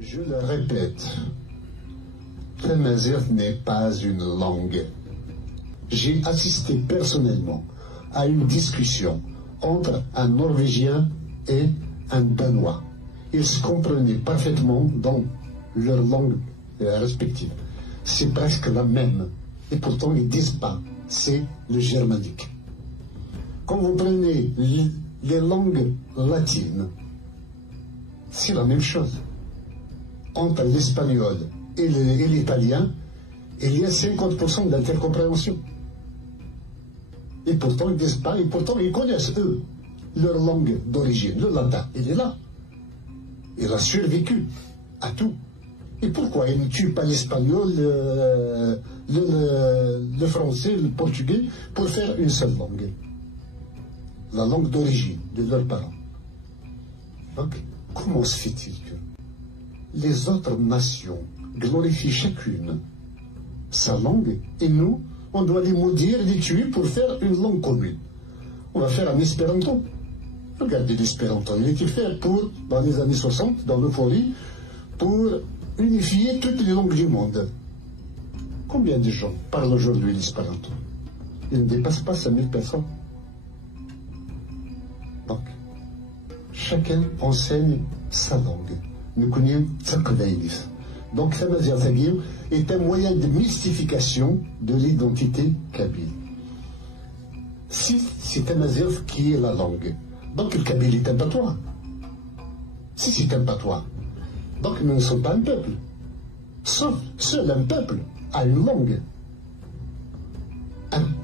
Je le répète, Tamazight n'est pas une langue. J'ai assisté personnellement à une discussion entre un Norvégien et un Danois. Ils se comprenaient parfaitement dans leur langue respective. C'est presque la même. Et pourtant, ils ne disent pas. C'est le germanique. Quand vous prenez les langues latines, c'est la même chose. Entre l'espagnol et l'italien, il y a 50% d'intercompréhension. Et pourtant, ils ne disent pas, et pourtant, ils connaissent, eux, leur langue d'origine. Le latin, il est là. Il a survécu à tout. Et pourquoi ils ne tuent pas l'espagnol, le français, le portugais, pour faire une seule langue? La langue d'origine de leurs parents. Donc, comment se fait-il que les autres nations glorifient chacune sa langue, et nous, on doit les maudire, les tuer pour faire une langue commune? On va faire un espéranto. Regardez l'espéranto. Il était fait pour, dans les années 60, dans l'euphorie, pour unifier toutes les langues du monde. Combien de gens parlent aujourd'hui l'espéranto? Il ne dépasse pas 5000 personnes. Donc, chacun enseigne sa langue. Nous connaissons Tsakveïlis. Donc, Tamazight est un moyen de mystification de l'identité kabyle. Si c'est Tamazight qui est la langue, donc le kabyle est un patois. Si c'est un patois, donc nous ne sommes pas un peuple. Sauf seul un peuple a une langue.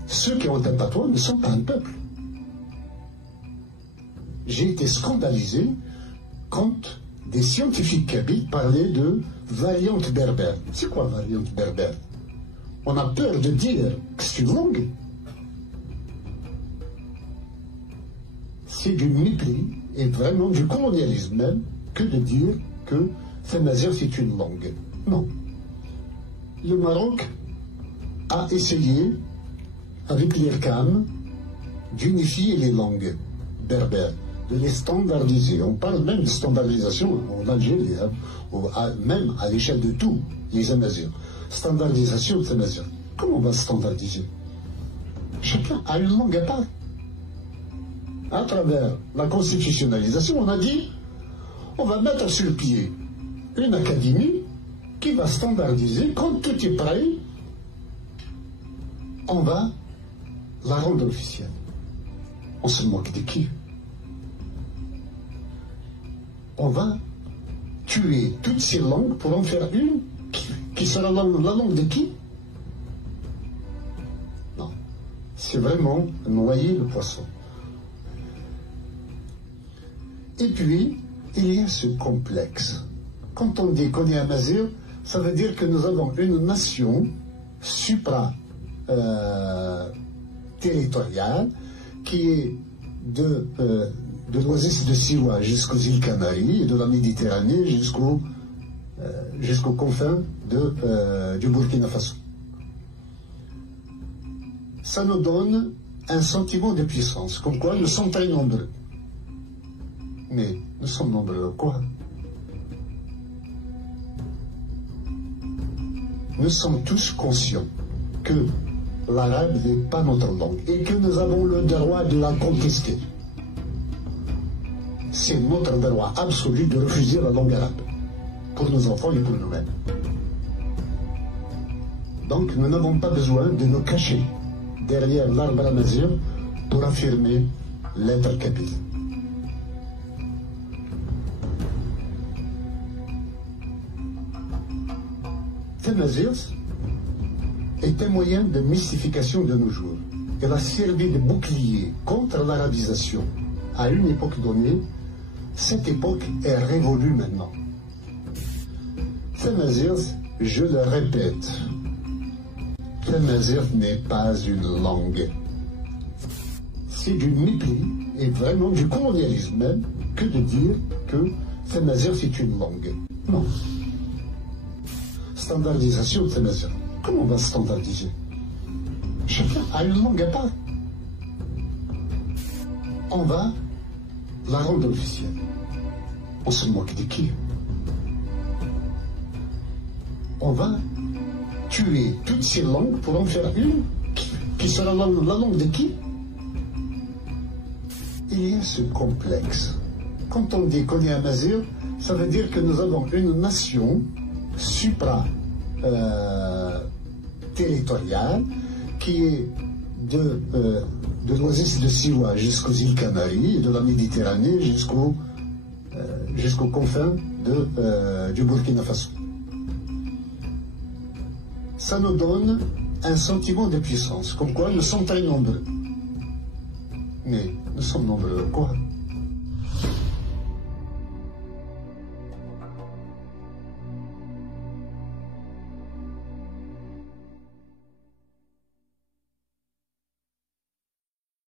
Ceux qui ont un patois ne sont pas un peuple. J'ai été scandalisé quand des scientifiques kabyles parlaient de variante berbère. C'est quoi variante berbère? On a peur de dire que c'est une langue. C'est du mépris et vraiment du colonialisme même que de dire que Tamazight c'est une langue. Non. Le Maroc a essayé, avec l'IRCAM, d'unifier les langues berbères, de les standardiser. On parle même de standardisation en Algérie, même à l'échelle de tous les Amazighs. Standardisation de Tamazight. Comment on va standardiser? Chacun a une langue à part. À travers la constitutionnalisation, on a dit on va mettre sur pied une académie qui va standardiser. Quand tout est prêt, on va la rendre officielle. On se moque de qui? On va tuer toutes ces langues pour en faire une qui sera la langue de qui? Non. C'est vraiment noyer le poisson. Et puis, il y a ce complexe. Quand on dit qu'on est Amazigh, ça veut dire que nous avons une nation supra-territoriale qui est de l'oasis de Siwa jusqu'aux îles Canaries et de la Méditerranée jusqu'aux confins du Burkina Faso. Ça nous donne un sentiment de puissance, comme quoi nous sommes très nombreux. Mais nous sommes nombreux quoi? Nous sommes tous conscients que l'arabe n'est pas notre langue et que nous avons le droit de la contester. C'est notre droit absolu de refuser la langue arabe, pour nos enfants et pour nous-mêmes. Donc nous n'avons pas besoin de nous cacher derrière l'arbre amazigh pour affirmer l'être kabyle. Tamazight est un moyen de mystification de nos jours. Elle a servi de bouclier contre l'arabisation à une époque donnée. Cette époque est révolue maintenant. Tamazight, je le répète, Tamazight n'est pas une langue. C'est du mépris et vraiment du colonialisme même que de dire que Tamazight c'est une langue. Non. Standardisation de Tamazight. Comment on va standardiser? Chacun a une langue à part. On va la rendre officielle. On se moque de qui? on va tuer toutes ces langues pour en faire une qui sera la langue de qui? Il y a ce complexe. Quand on dit qu'on est amazigh, ça veut dire que nous avons une nation supra-territoriale qui est de l'oasis de Siwa jusqu'aux îles Canaries, et de la Méditerranée jusqu'aux confins du Burkina Faso. Ça nous donne un sentiment de puissance, comme quoi nous sommes très nombreux. Mais nous sommes nombreux quoi?